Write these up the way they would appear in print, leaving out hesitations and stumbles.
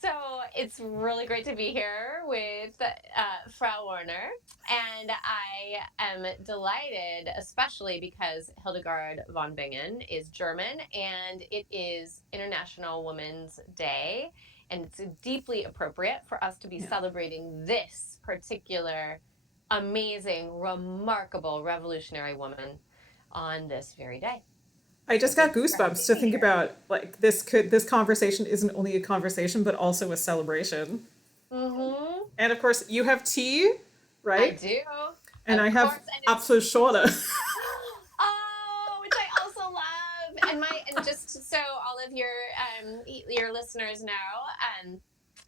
So it's really great to be here with Frau Warner, and I am delighted, especially because Hildegard von Bingen is German, and it is International Women's Day, and it's deeply appropriate for us to be celebrating this particular amazing, remarkable, revolutionary woman on this very day. I So just got thank you for goosebumps having to me think here. about like this conversation isn't only a conversation but also a celebration. Mm-hmm. And of course, you have tea, I right? do, And I of course, have and it's Apfelschorle. oh, which I also love. And just so all of your listeners know,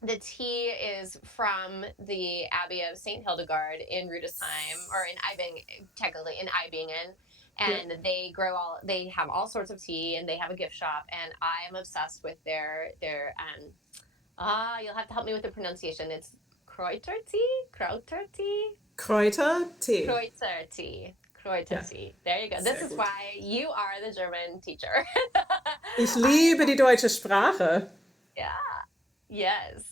the tea is from the Abbey of Saint Hildegard in Rudesheim, or in Eibing, technically in Eibingen. Yeah. And they have all sorts of tea, and they have a gift shop, and I am obsessed with you'll have to help me with the pronunciation. It's Kräutertee, Kräutertee. Kräutertee. Ja, Kräutertee. There you go. This sehr is gut. why you are the German teacher. Ich I liebe die deutsche Sprache. yeah. Yes.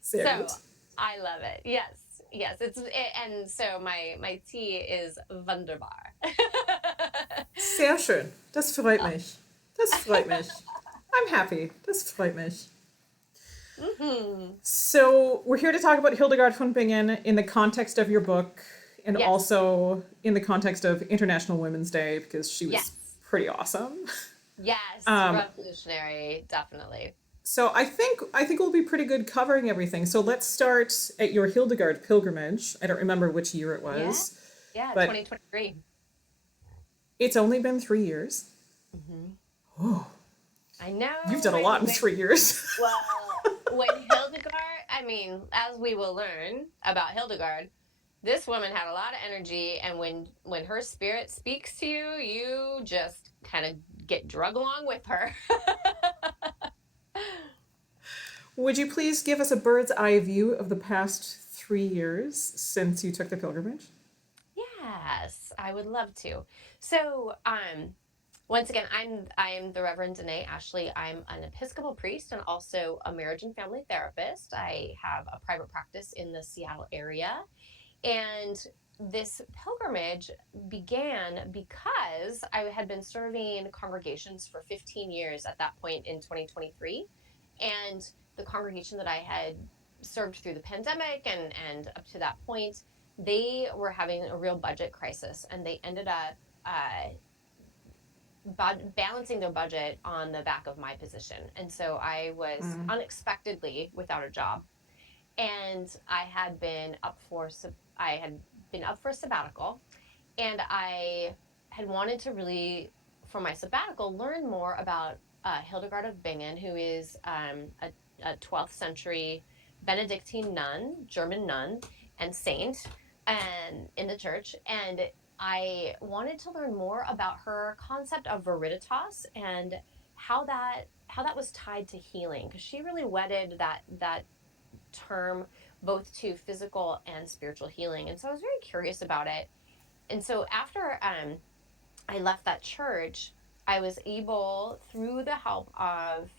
Sehr So gut. I love it. Yes. Yes. And so my tea is wunderbar. Sehr schön. Das freut mich. Das freut mich. I'm happy. Das freut mich. Mm-hmm. So, we're here to talk about Hildegard von Bingen in the context of your book and Yes. also in the context of International Women's Day because she was Yes. pretty awesome. Yes. Revolutionary, definitely. So, I think we'll be pretty good covering everything. So, let's start at your Hildegard pilgrimage. I don't remember which year it Yeah. was, Yeah. but 2023. it's only been 3 years. Mm-hmm. Oh, I know. you've done a lot in 3 years. Well, when Hildegard, I mean, as we will learn about Hildegard, this woman had a lot of energy, and when her spirit speaks to you, you just kind of get drug along with her. Would you please give us a bird's eye view of the past 3 years since you took the pilgrimage? Yes, I would love to. So, once again, I'm the Reverend Danae Ashley. I'm an Episcopal priest and also a marriage and family therapist. I have a private practice in the Seattle area. And this pilgrimage began because I had been serving congregations for 15 years at that point in 2023. And the congregation that I had served through the pandemic and up to that point, they were having a real budget crisis, and they ended up balancing their budget on the back of my position. And so I was unexpectedly without a job, and I had been up for a sabbatical, and I had wanted to really, for my sabbatical, learn more about Hildegard of Bingen, who is a 12th century Benedictine nun, German nun, and saint, and in the church. And I wanted to learn more about her concept of viriditas and how that was tied to healing, because she really wedded that term both to physical and spiritual healing. And so I was very curious about it. And so after I left that church, I was able, through the help of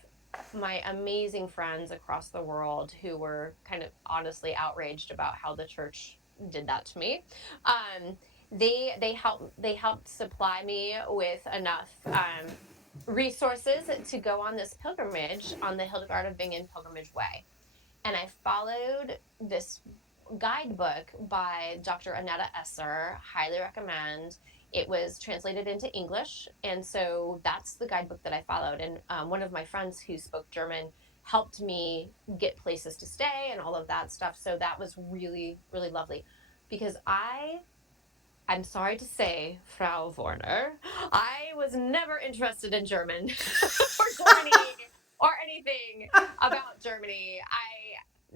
my amazing friends across the world who were kind of honestly outraged about how the church did that to me, they helped supply me with enough resources to go on this pilgrimage on the Hildegard of Bingen Pilgrimage Way. And I followed this guidebook by Dr. Annetta Esser, highly recommend. It was translated into English, and so that's the guidebook that I followed. And one of my friends who spoke German helped me get places to stay and all of that stuff. So that was really, really lovely, because I'm sorry to say, Frau Warner, I was never interested in German or Germany or anything about Germany.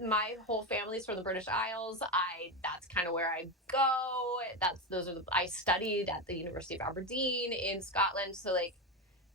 My whole family's from the British Isles. That's kind of where I go. I studied at the University of Aberdeen in Scotland. So like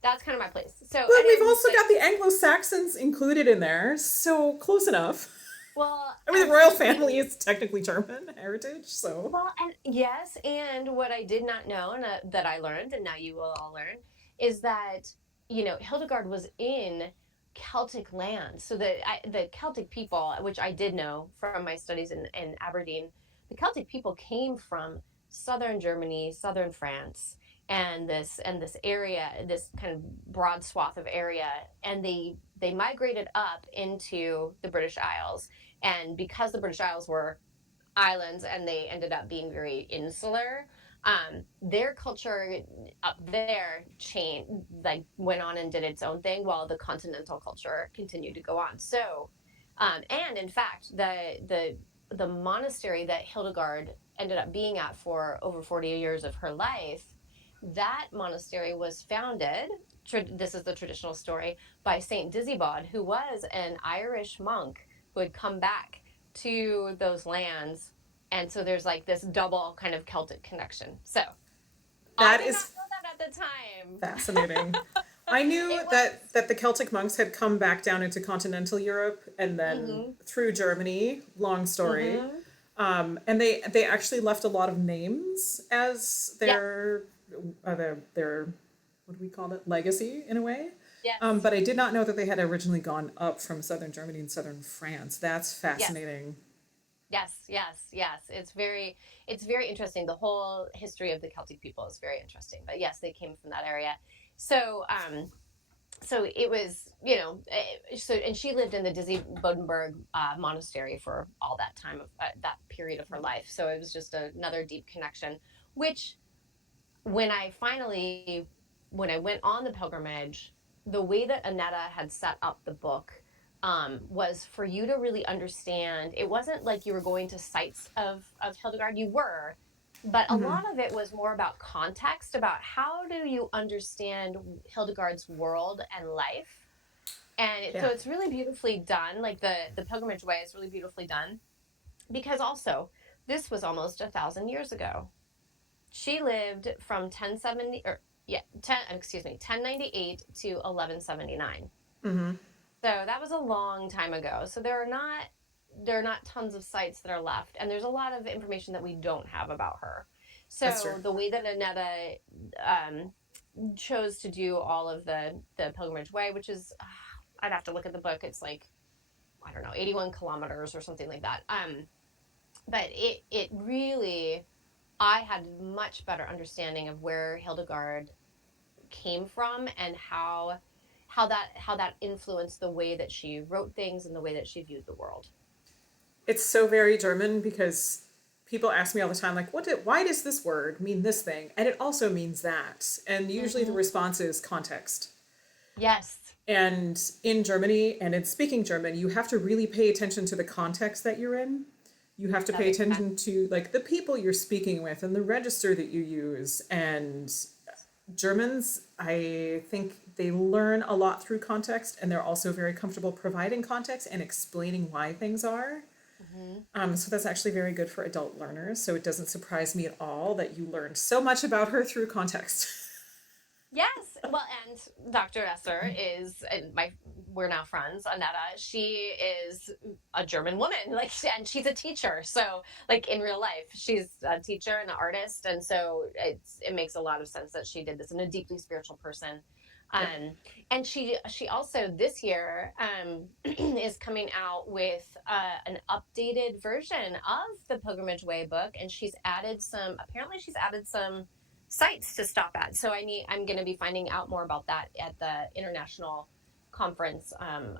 that's kind of my place. So But we've anyway, also got the Anglo-Saxons included in there, so close enough. well, I mean, the royal family is technically German heritage, so. well, and yes, and what I did not know, and that I learned, and now you will all learn, is that Hildegard was in Celtic land. So the Celtic people, which I did know from my studies in Aberdeen, the Celtic people came from southern Germany, southern France, and this area, this kind of broad swath of area, and they migrated up into the British Isles. And because the British Isles were islands and they ended up being very insular, their culture up there changed, like went on and did its own thing, while the continental culture continued to go on. So, and in fact, the monastery that Hildegard ended up being at for over 40 years of her life, that monastery was founded. This is the traditional story, by Saint Disibod, who was an Irish monk who had come back to those lands. And so there's like this double kind of Celtic connection. So I That did not is know that at the time. fascinating. I knew It was. that the Celtic monks had come back down into continental Europe and then through Germany. Long story. And they actually left a lot of names as their what do we call it, legacy in a way. Yes. But I did not know that they had originally gone up from southern Germany and southern France. That's fascinating. Yes. It's very interesting. The whole history of the Celtic people is very interesting. But yes, they came from that area. So so it was, and she lived in the Dizzy Bodenberg monastery for all that time of that period of her life. So it was just another deep connection, which when I went on the pilgrimage, the way that Annetta had set up the book was for you to really understand. It wasn't like you were going to sites of Hildegard. You were, but a lot of it was more about context, about how do you understand Hildegard's world and life. And so it's really beautifully done. Like the pilgrimage way is really beautifully done, because also this was almost 1,000 years ago. She lived from 1098 to 1179. So that was a long time ago. So there are not tons of sites that are left, and there's a lot of information that we don't have about her. So the way that Annetta chose to do all of the pilgrimage way, which is, I'd have to look at the book. It's like, I don't know, 81 kilometers or something like that. But it really, I had much better understanding of where Hildegard came from and how that influenced the way that she wrote things and the way that she viewed the world. It's so very German, because people ask me all the time, like, why does this word mean this thing? And it also means that. And usually the response is context. Yes. And in Germany, and in speaking German, you have to really pay attention to the context that you're in. You have to pay attention to like the people you're speaking with and the register that you use. And Germans, I think they learn a lot through context, and they're also very comfortable providing context and explaining why things are. So that's actually very good for adult learners. So it doesn't surprise me at all that you learned so much about her through context. Yes. Well, and Dr. Esser is we're now friends. Annetta, she is a German woman, and she's a teacher. So, like in real life, she's a teacher and an artist, and so it makes a lot of sense that she did this, and a deeply spiritual person. And she also this year is coming out with an updated version of the Pilgrimage Way book, and she's added some sites to stop at. So I'm going to be finding out more about that at the international conference on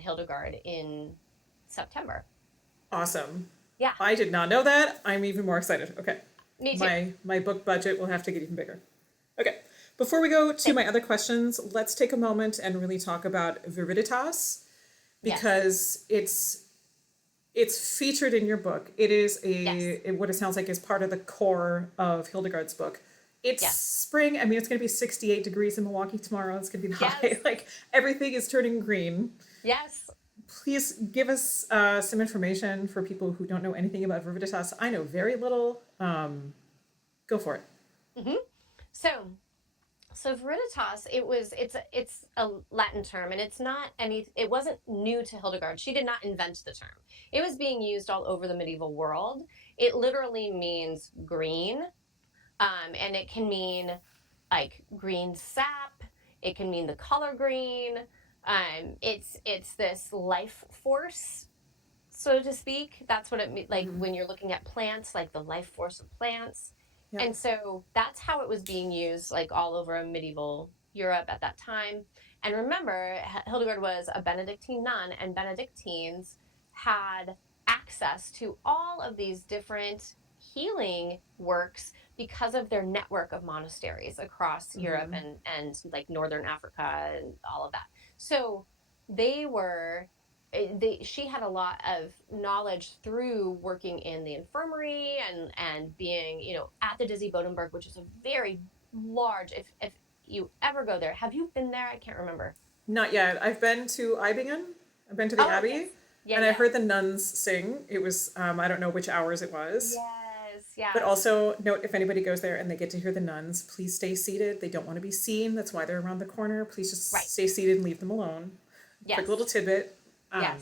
Hildegard in September. Awesome. Yeah. I did not know that. I'm even more excited. Okay. Me too. My book budget will have to get even bigger. Okay. Before we go to my other questions, let's take a moment and really talk about viriditas, because it's featured in your book. It is what it sounds like is part of the core of Hildegard's book. It's spring. I mean, it's going to be 68 degrees in Milwaukee tomorrow. It's going to be high. Like, everything is turning green. Yes. Please give us some information for people who don't know anything about viriditas. I know very little. Go for it. So viriditas, it's a Latin term, and it wasn't new to Hildegard. She did not invent the term. It was being used all over the medieval world. It literally means green, and it can mean like green sap. It can mean the color green. It's this life force, so to speak. That's what it means. Like Mm-hmm. when you're looking at plants, like the life force of plants. Yep. And so that's how it was being used, like all over medieval Europe at that time. And remember, Hildegard was a Benedictine nun, and Benedictines had access to all of these different healing works because of their network of monasteries across Europe Mm-hmm. and like Northern Africa and all of that. So they were she had a lot of knowledge through working in the infirmary and being, at the Dizzy Bodenberg, which is a very large, if you ever go there. Have you been there? I can't remember. Not yet. I've been to Eibingen. I've been to the Oh, yes. Abbey, Yeah, and I yeah. heard the nuns sing. It was I don't know which hours it was, Yes, but yes. also note if anybody goes there and they get to hear the nuns, please stay seated. They don't want to be seen. That's why they're around the corner. Please Right. just stay seated and leave them alone. Yes. Quick little tidbit. Yes.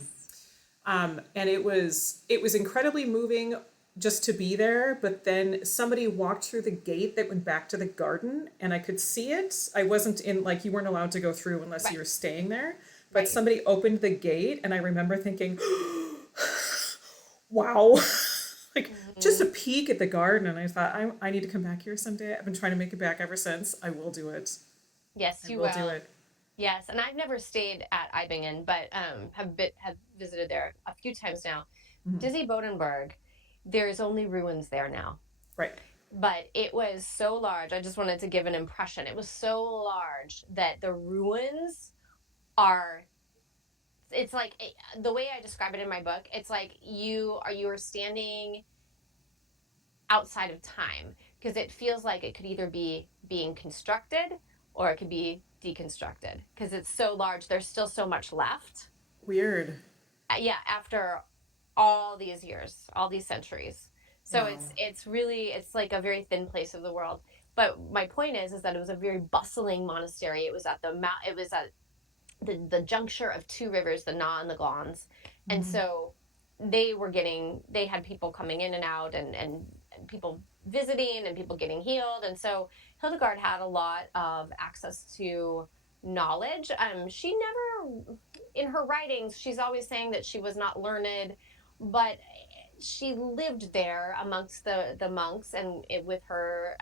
And it was incredibly moving just to be there. But then somebody walked through the gate that went back to the garden, and I could see it. I wasn't in, like, you weren't allowed to go through unless you Right. were staying there. But Right. somebody opened the gate, and I remember thinking, wow. Like just a Mhm. peek at the garden, and I thought I need to come back here someday. I've been trying to make it back ever since. I will do it. Yes, I you will do will. it. Yes, and I've never stayed at Eibingen, but have visited there a few times now. Mhm. Dizzy Bodenberg, there's only ruins there now. Right. But it was so large. I just wanted to give an impression. It was so large that the ruins are, it's like the way I describe it in my book, it's like you are standing outside of time, because it feels like it could either be being constructed or it could be deconstructed, because it's so large. There's still so much left. Weird. Yeah, after all these years, all these centuries. So Wow. it's like a very thin place of the world. But my point is that it was a very bustling monastery. It was at the juncture of two rivers, the Na and the Glans. And Mm-hmm. so they had people coming in and out, and people visiting and people getting healed. And so Hildegard had a lot of access to knowledge. She never, in her writings, she's always saying that she was not learned, but she lived there amongst the monks and with her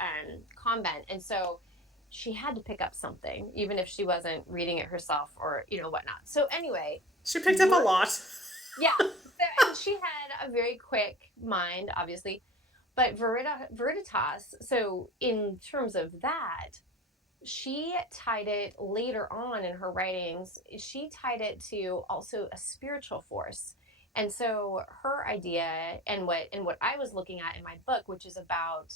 convent. And so she had to pick up something, even if she wasn't reading it herself or whatnot. So anyway, She picked up a lot. yeah. And she had a very quick mind, obviously, but viriditas. So in terms of that, she tied it later on in her writings. She tied it to also a spiritual force. And so her idea, and what I was looking at in my book, which is about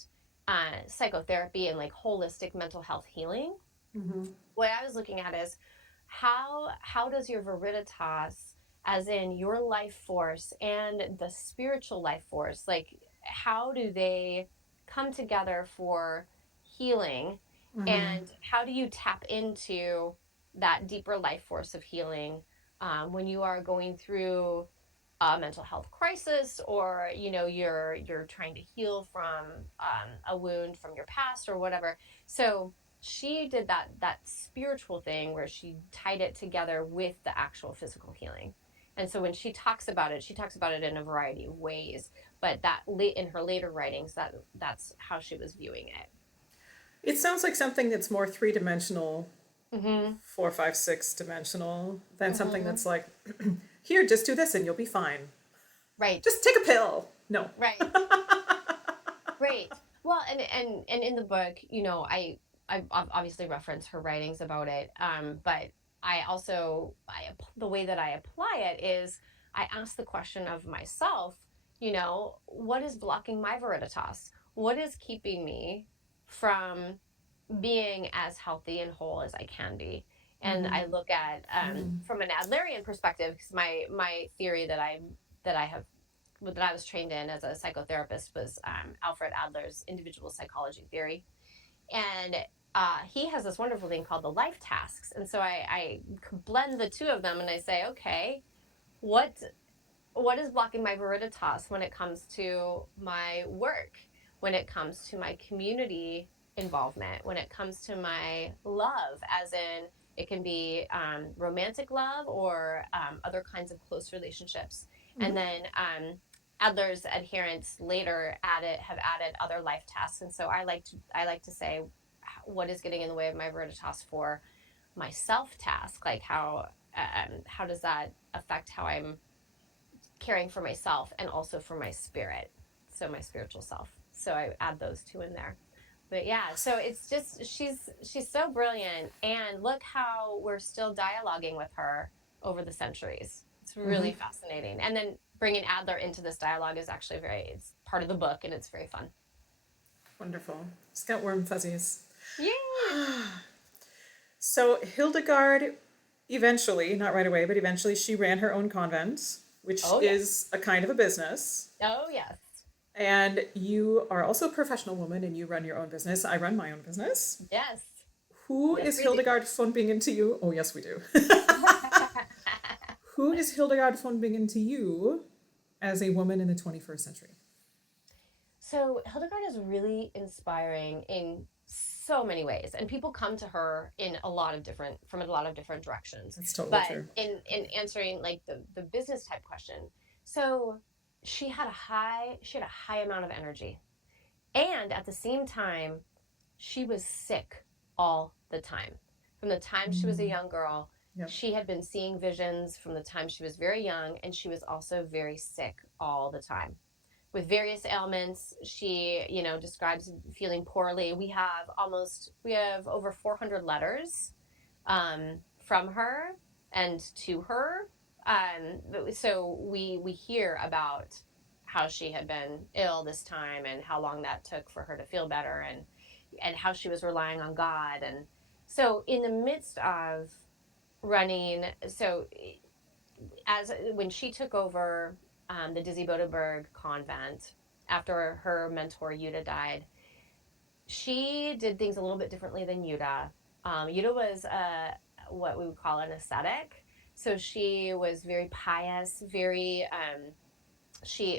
psychotherapy and like holistic mental health healing, Mm-hmm. what I was looking at is how does your viriditas, as in your life force and the spiritual life force, like how do they come together for healing, Mm-hmm. and how do you tap into that deeper life force of healing when you are going through a mental health crisis, or you're trying to heal from a wound from your past or whatever. So she did that spiritual thing where she tied it together with the actual physical healing. And so when she talks about it, she talks about it in a variety of ways, but that late in her later writings, that's how she was viewing it. It sounds like something that's more three-dimensional, Mhm. 4, 5, 6 dimensional, than something Mhm. that's like, here, just do this and you'll be fine. Right. Just take a pill. No. Right. Right. Well, and in the book, I obviously reference her writings about it, but I also the way that I apply it is I ask the question of myself, what is blocking my viriditas? What is keeping me from being as healthy and whole as I can be? And Mm-hmm. I look at from an Adlerian perspective, because my theory that I was trained in as a psychotherapist was Alfred Adler's individual psychology theory. And he has this wonderful thing called the life tasks. And so I blend the two of them and I say, okay, what is blocking my viriditas when it comes to my work, when it comes to my community involvement, when it comes to my love, as in It can be romantic love or other kinds of close relationships. Mm-hmm. And then Adler's adherents later have added other life tasks. And so I like to say, what is getting in the way of my viriditas for my self task? Like how does that affect how I'm caring for myself and also for my spirit, so my spiritual self. So I add those two in there. But yeah, so it's just she's so brilliant, and look how we're still dialoguing with her over the centuries. It's really fascinating. And then bringing Adler into this dialogue is actually it's part of the book, and it's very fun. Wonderful. It's got warm fuzzies. Yay! So Hildegard, eventually, not right away, but eventually she ran her own convent, which is a kind of a business. Oh, yes. And you are also a professional woman, and you run your own business. I run my own business. Yes. Who is Hildegard von Bingen to you? Oh, yes, we do. Who is Hildegard von Bingen to you as a woman in the 21st century? So Hildegard is really inspiring in so many ways, and people come to her from a lot of different directions. That's totally true. But in answering like the business type question, so she had a high amount of energy, and at the same time, she was sick all the time. From the time she was a young girl, she had been seeing visions from the time she was very young, and she was also very sick all the time with various ailments. She, describes feeling poorly. We have over 400 letters from her and to her. So we hear about how she had been ill this time and how long that took for her to feel better, and how she was relying on God. And so in the midst of running, when she took over the Dizzy Bodeberg convent after her mentor Yuda died, she did things a little bit differently than Yuda. Yuda was what we would call an ascetic. So she was very pious, very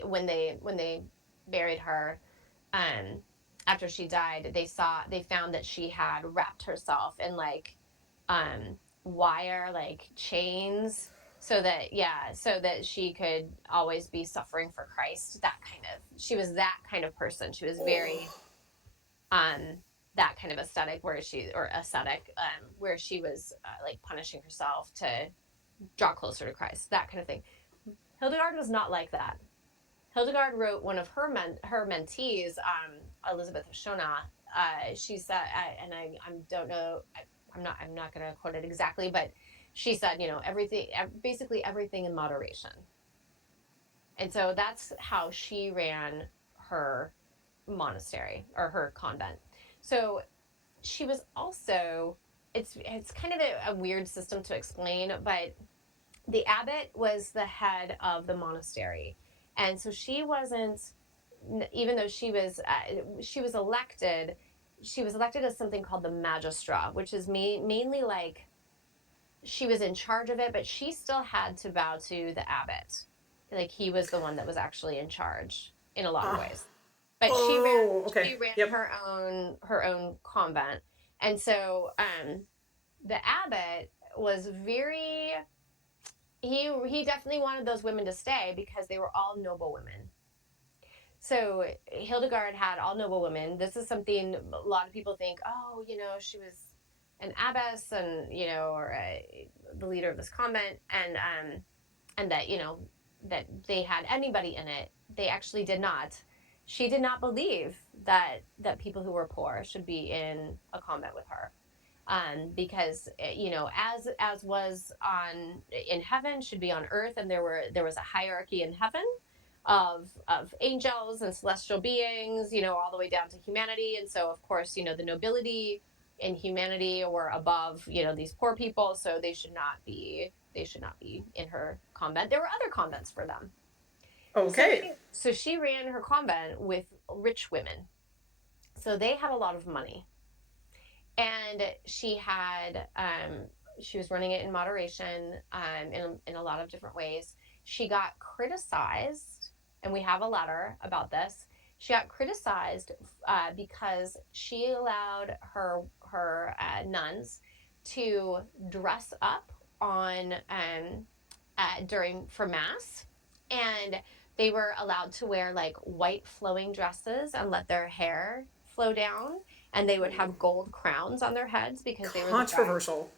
when they buried her, after she died, they found that she had wrapped herself in wire, chains, so that she could always be suffering for Christ. She was that kind of person. She was very that kind of ascetic where she was punishing herself to draw closer to Christ, that kind of thing. Hildegard was not like that. Hildegard wrote one of her mentees, Elizabeth of Shona. She said, I'm not going to quote it exactly, but she said, basically everything in moderation. And so that's how she ran her monastery or her convent. So she was also, it's kind of a weird system to explain, but the abbot was the head of the monastery. And so she wasn't, even though she was elected as something called the magistra, which is mainly she was in charge of it, but she still had to bow to the abbot. He was the one that was actually in charge in a lot of ways. But she ran her own convent. And so the abbot was he definitely wanted those women to stay because they were all noble women. So Hildegard had all noble women. This is something a lot of people think, she was an abbess and, or the leader of this convent, and that, that they had anybody in it. They actually did not. She did not believe that people who were poor should be in a convent with her. Because as was in heaven should be on earth, and there was a hierarchy in heaven of angels and celestial beings, all the way down to humanity. And so of course, the nobility in humanity were above, these poor people, so they should not be in her convent. There were other convents for them. Okay. So she ran her convent with rich women. So they had a lot of money. And she was running it in moderation, in a lot of different ways. She got criticized, and we have a letter about this. She got criticized because she allowed her nuns to dress up on for mass, and they were allowed to wear like white flowing dresses and let their hair flow down, and they would have gold crowns on their heads because they were controversial.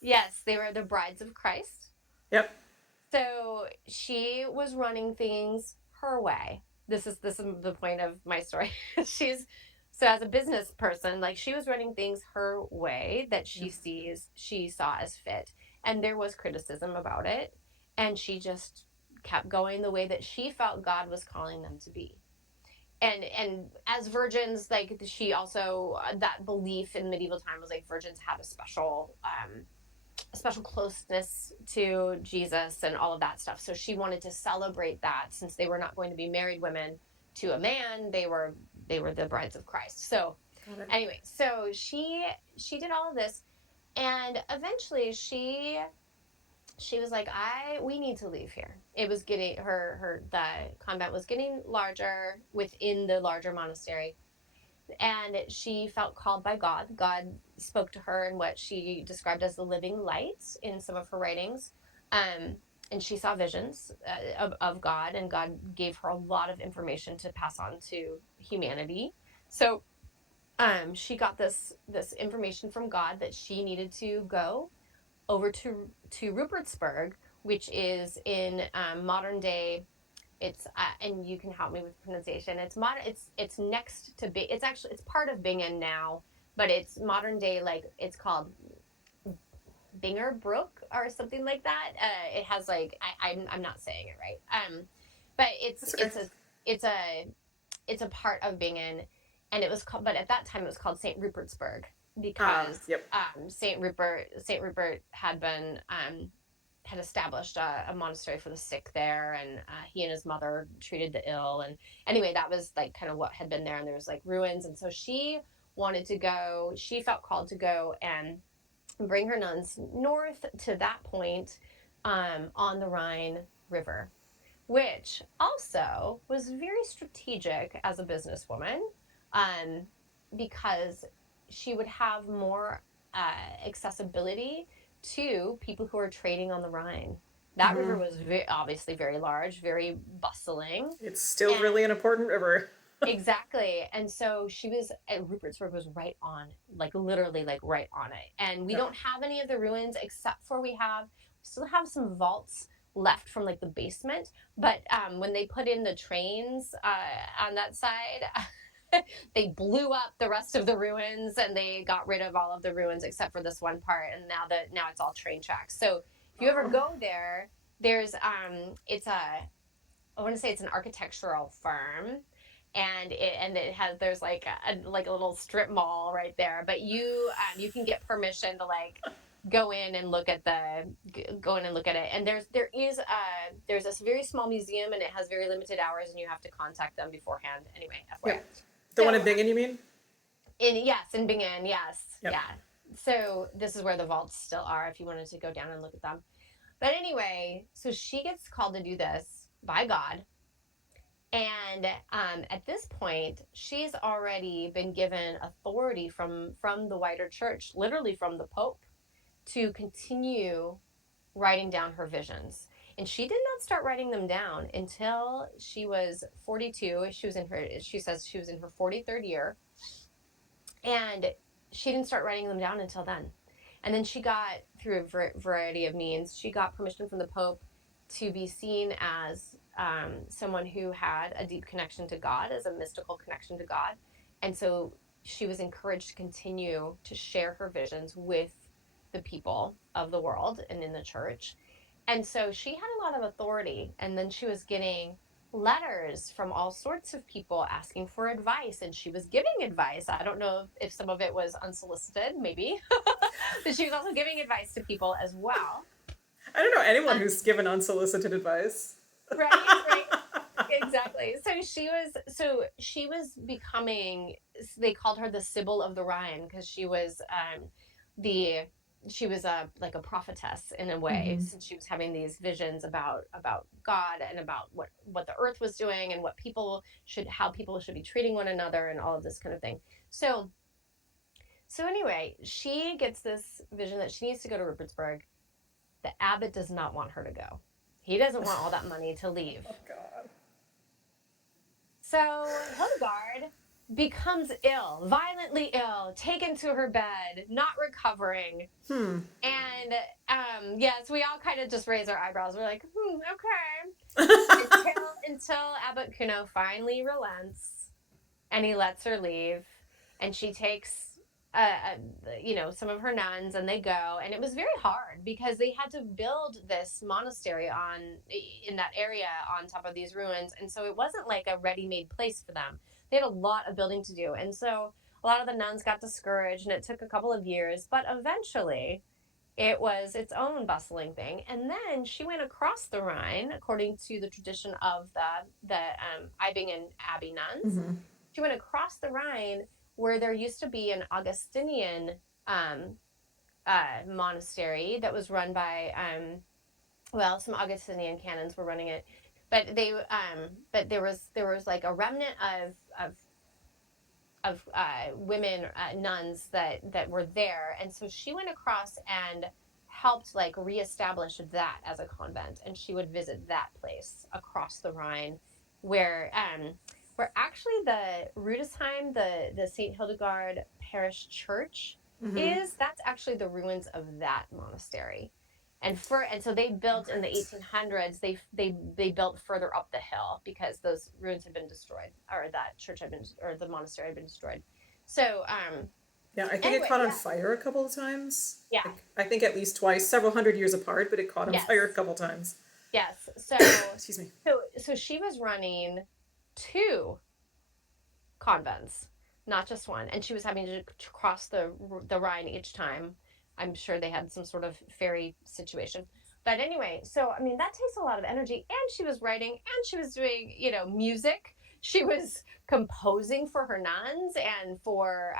Yes, they were the brides of Christ. Yep. So she was running things her way. This is the point of my story. So as a business person, like, she was running things her way that she saw as fit. And there was criticism about it. And she just kept going the way that she felt God was calling them to be. And as virgins, like, she also, that belief in medieval time was like virgins had a special closeness to Jesus and all of that stuff. So she wanted to celebrate that, since they were not going to be married women to a man. They were the brides of Christ. So anyway, so she did all of this, and eventually she was like, we need to leave here. It was getting the convent was getting larger within the larger monastery. And she felt called by God. God spoke to her in what she described as the living light in some of her writings. And she saw visions of God, and God gave her a lot of information to pass on to humanity. So she got this information from God that she needed to go over to Rupertsburg, which is in modern day. It's and you can help me with pronunciation. It's modern. It's next to it's part of Bingen now, but it's modern day, like, it's called Bingerbrook or something like that. It has, like, I'm not saying it right. But it's a part of Bingen, and it was called. But at that time, it was called St. Rupertsburg because St. Rupert had been had established a monastery for the sick there, and he and his mother treated the ill, and anyway, that was like kind of what had been there, and there was like ruins, and so she felt called to go and bring her nuns north to that point on the Rhine River, which also was very strategic as a businesswoman, because she would have more accessibility to people who are trading on the Rhine. That river was obviously very large, very bustling. It's still really an important river. Exactly. And so Rupertsburg was right on, like, literally, like, right on it. And we don't have any of the ruins, except for we still have some vaults left from, like, the basement. But when they put in the trains on that side, they blew up the rest of the ruins, and they got rid of all of the ruins except for this one part, and now it's all train tracks. So if you ever go there, there's I want to say it's an architectural firm, and there's like a little strip mall right there, but you can get permission to, like, go in and look at it, and there's this very small museum, and it has very limited hours, and you have to contact them beforehand. Anyway, FYI. The one in Bingen, you mean? In Bingen, yes. Yep. Yeah. So this is where the vaults still are if you wanted to go down and look at them. But anyway, so she gets called to do this by God. And at this point, she's already been given authority from the wider church, literally from the Pope, to continue writing down her visions. And she did not start writing them down until she was 42. She says she was in her 43rd year. And she didn't start writing them down until then. And then she got, through a variety of means, she got permission from the Pope to be seen as someone who had a deep connection to God, as a mystical connection to God. And so she was encouraged to continue to share her visions with the people of the world and in the church. And so she had a lot of authority, and then she was getting letters from all sorts of people asking for advice, and she was giving advice. I don't know if some of it was unsolicited, maybe, but she was also giving advice to people as well. I don't know anyone who's given unsolicited advice. Right, exactly. So she was becoming, they called her the Sibyl of the Rhine, because she was like a prophetess in a way, since she was having these visions about God and about what the earth was doing, and how people should be treating one another, and all of this kind of thing. So So anyway, she gets this vision that she needs to go to Rupertsburg. The abbot does not want her to go. He doesn't want all that money to leave. Oh, God. So Hildegard becomes ill, violently ill, taken to her bed, not recovering. And yes, we all kind of just raise our eyebrows. We're like, okay. until Abbot Kuno finally relents and he lets her leave, and she takes some of her nuns, and they go. And it was very hard because they had to build this monastery in that area on top of these ruins, and so it wasn't like a ready-made place for them. They had a lot of building to do, and so a lot of the nuns got discouraged, and it took a couple of years, but eventually it was its own bustling thing. And then she went across the Rhine, according to the tradition of the Eibingen Abbey nuns. Mm-hmm. She went across the Rhine, where there used to be an Augustinian monastery that was run by some Augustinian canons were running it, but there was like a remnant of women nuns that were there, and so she went across and helped like reestablish that as a convent, and she would visit that place across the Rhine, where actually the Rudesheim, the St. Hildegard Parish Church is. That's actually the ruins of that monastery. And so they built in the 1800s. They built further up the hill because those ruins had been destroyed, or that church had been, or the monastery had been destroyed. So yeah, I think it caught on fire a couple of times. Yeah, like, I think at least twice, several hundred years apart, but it caught on fire a couple times. Yes. So excuse me. So she was running 2 convents, not just one, and she was having to cross the Rhine each time. I'm sure they had some sort of ferry situation. But anyway, so, I mean, that takes a lot of energy. And she was writing, and she was doing, music. She was composing for her nuns and for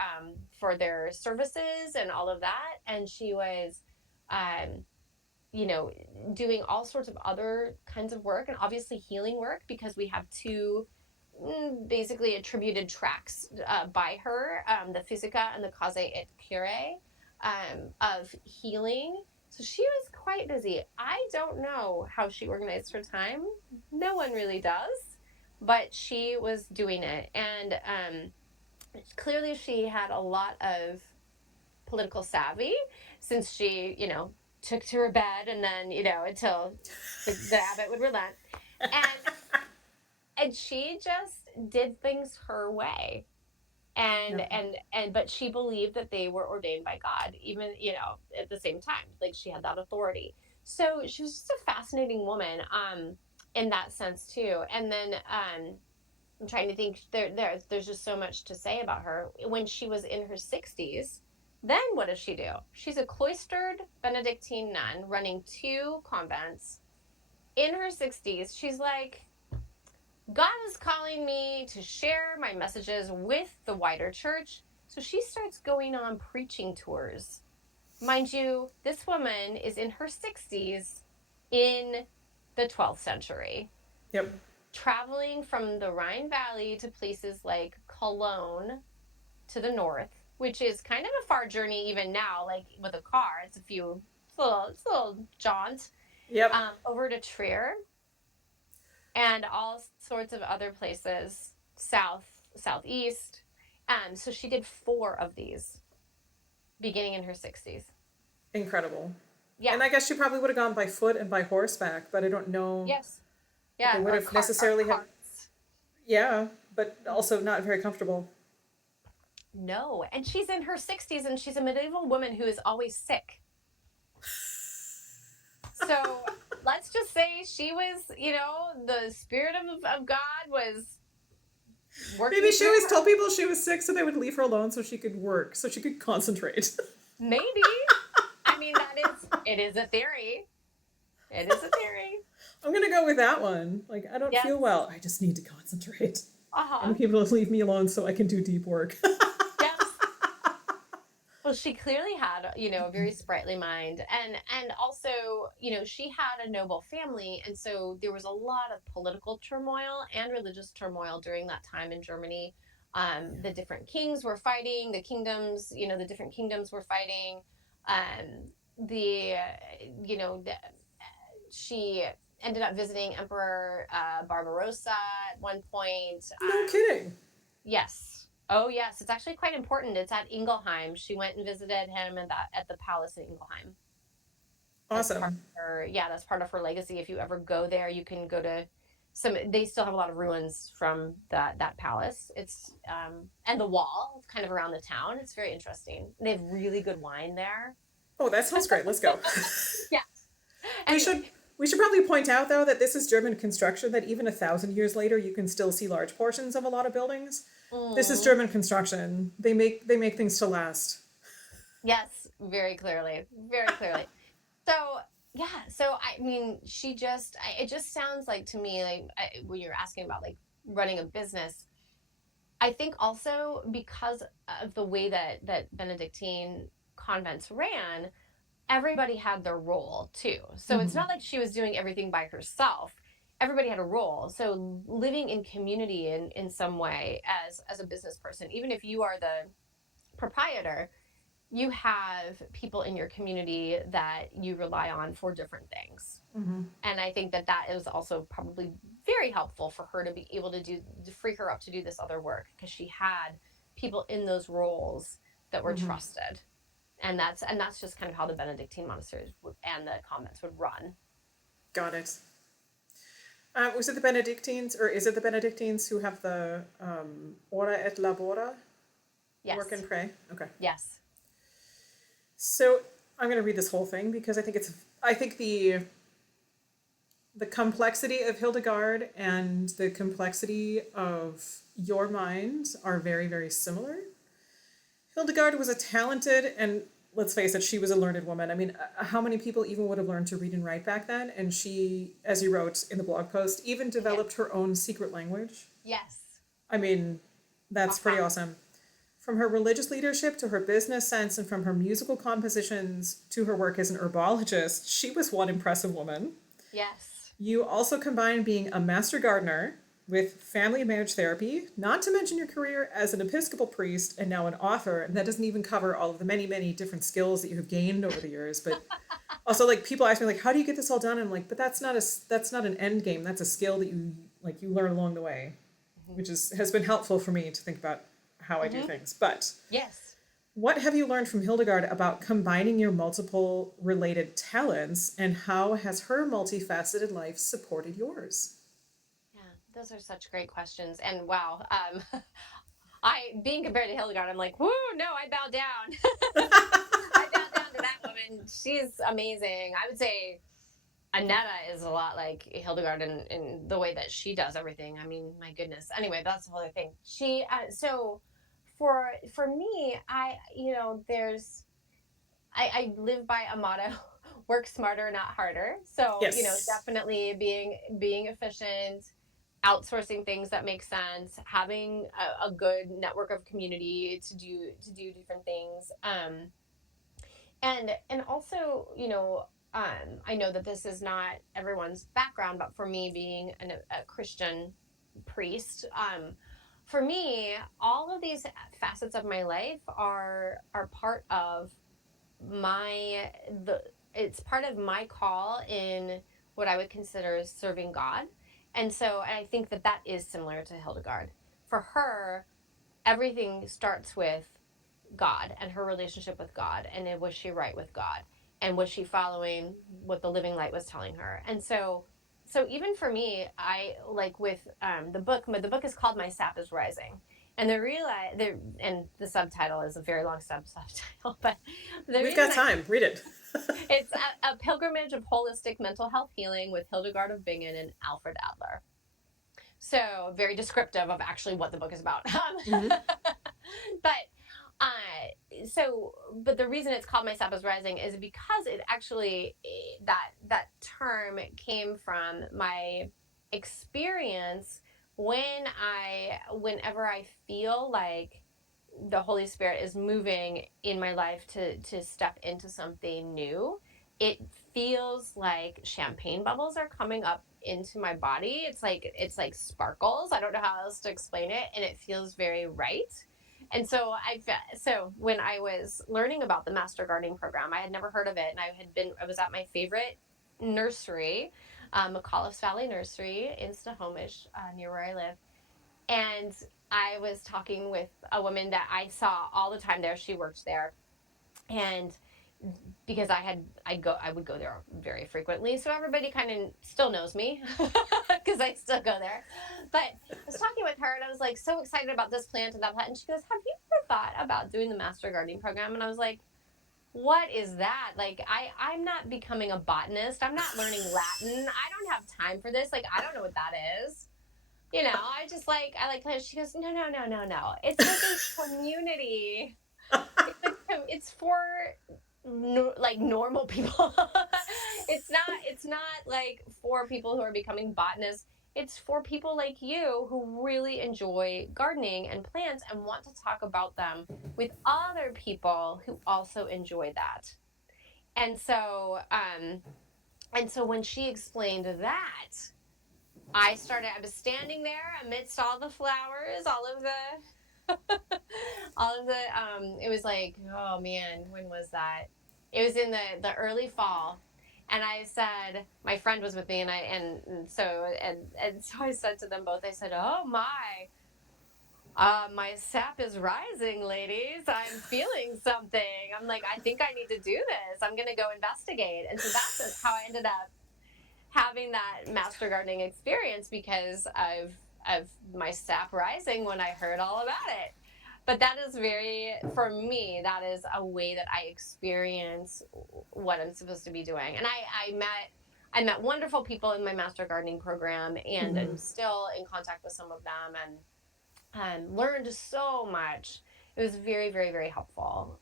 their services and all of that. And she was, doing all sorts of other kinds of work, and obviously healing work, because we have 2 basically attributed tracks by her, the Physica and the Causae et Curae, of healing. So she was quite busy. I don't know how she organized her time. No one really does, but she was doing it. And clearly she had a lot of political savvy, since she, took to her bed, and then, until the abbot would relent. And she just did things her way. But she believed that they were ordained by God, even, at the same time, like she had that authority. So she was just a fascinating woman, in that sense too. And then, I'm trying to think, there's just so much to say about her. When she was in her 60s, then what does she do? She's a cloistered Benedictine nun running 2 convents. In her 60s, she's like, God is calling me to share my messages with the wider church. So she starts going on preaching tours. Mind you, this woman is in her 60s in the 12th century. Yep. Traveling from the Rhine Valley to places like Cologne to the north, which is kind of a far journey even now, like with a car. It's a little jaunt. Yep. Over to Trier. And all sorts of other places, southeast. So she did 4 of these, beginning in her 60s. Incredible. Yeah. And I guess she probably would have gone by foot and by horseback, but I don't know. Yes. Yeah. They would have necessarily had. Yeah, but also not very comfortable. No. And she's in her 60s, and she's a medieval woman who is always sick. So let's just say she was, the spirit of God was working. Maybe she always told people she was sick so they would leave her alone so she could work, so she could concentrate. Maybe. I mean, it is a theory. It is a theory. I'm going to go with that one. Like, I don't feel well. I just need to concentrate. And people leave me alone so I can do deep work. Well, she clearly had, a very sprightly mind, and also, she had a noble family, and so there was a lot of political turmoil and religious turmoil during that time in Germany. The different kings were fighting, the kingdoms, the different kingdoms were fighting. The, you know, the, she ended up visiting Emperor Barbarossa at one point. No kidding. Yes. Oh, yes. It's actually quite important. It's at Ingelheim. She went and visited him at the palace in Ingelheim. Awesome. That's part of her legacy. If you ever go there, you can go to they still have a lot of ruins from that palace. It's and the wall kind of around the town. It's very interesting. They have really good wine there. Oh, that sounds great. Let's go. Yeah. We should probably point out, though, that this is German construction, that even 1,000 years later, you can still see large portions of a lot of buildings. This is German construction. They make things to last. Yes, very clearly. Very clearly. So I mean, it just sounds like to me, like when you're asking about like running a business, I think also because of the way that Benedictine convents ran, everybody had their role too. So it's not like she was doing everything by herself. Everybody had a role. So living in community in some way as a business person, even if you are the proprietor, you have people in your community that you rely on for different things. And I think that is also probably very helpful for her to be able to free her up to do this other work, because she had people in those roles that were trusted. And that's just kind of how the Benedictine monasteries and the convents would run. Got it. Was it the Benedictines, or is it the Benedictines who have the ora et labora? Yes. Work and pray? Okay. Yes. So I'm going to read this whole thing because I think the complexity of Hildegard and the complexity of your mind are very, very similar. Hildegard was a talented, and let's face it, she was a learned woman. I mean, how many people even would have learned to read and write back then? And she, as you wrote in the blog post, even developed her own secret language. Yes. I mean, that's pretty awesome. From her religious leadership to her business sense, and from her musical compositions to her work as an herbologist, she was one impressive woman. Yes. You also combine being a master gardener with family marriage therapy, not to mention your career as an Episcopal priest and now an author. And that doesn't even cover all of the many, many different skills that you have gained over the years. But also, like, people ask me, like, how do you get this all done? And I'm like, but that's not an end game. That's a skill that you learn along the way, which has been helpful for me to think about how I do things. But yes, what have you learned from Hildegard about combining your multiple related talents, and how has her multifaceted life supported yours? Yeah, those are such great questions. And wow, being compared to Hildegard, I'm like, whoo, no, I bow down. I bow down to that woman. She's amazing. I would say Annetta is a lot like Hildegard in the way that she does everything. I mean, my goodness. Anyway, that's the whole other thing. She, so for me, I live by a motto, work smarter, not harder. So, Yes. definitely being efficient, outsourcing things that make sense, having a good network of community to do different things. And also, I know that this is not everyone's background, but for me, being a Christian priest, for me, all of these facets of my life are part of it's part of my call in what I would consider serving God. And so I think that is similar to Hildegard. For her, everything starts with God and her relationship with God, and was she right with God, and was she following what the living light was telling her. And so even for me, I like with the book is called My Sap is Rising, and and the subtitle is a very long subtitle, but we've got time. Read it. It's a pilgrimage of holistic mental health healing with Hildegard of Bingen and Alfred Adler. So very descriptive of actually what the book is about. But the reason it's called My Sap is Rising is because it actually, that term came from my experience whenever I feel like the Holy Spirit is moving in my life to step into something new. It feels like champagne bubbles are coming up into my body. It's like sparkles. I don't know how else to explain it, and it feels very right. And so so when I was learning about the Master Gardening Program, I had never heard of it, and I was at my favorite nursery, McAuliffe's Valley Nursery in Snohomish, near where I live, and I was talking with a woman that I saw all the time there. She worked there, and because I would go there very frequently, so everybody kind of still knows me because I still go there. But I was talking with her, and I was like so excited about this plant and that plant, and she goes, "Have you ever thought about doing the Master Gardening Program?" And I was like, "What is that? Like, I'm not becoming a botanist. I'm not learning Latin. I don't have time for this. Like, I don't know what that is." You know, I like plants. She goes, "No, no, no, no, no. It's like a community. It's for like normal people. It's not like for people who are becoming botanists. It's for people like you who really enjoy gardening and plants and want to talk about them with other people who also enjoy that." And so when she explained that, I was standing there amidst all the flowers, it was like, oh man, when was that? It was in the early fall. And I said, my friend was with me, and so I said to them both, I said, "Oh my sap is rising, ladies. I'm feeling something." I'm like, "I think I need to do this. I'm going to go investigate." And so that's how I ended up having that master gardening experience, because of my sap rising when I heard all about it. But that is for me, that is a way that I experience what I'm supposed to be doing. And I met wonderful people in my master gardening program, and I'm still in contact with some of them, and learned so much. It was very, very, very helpful.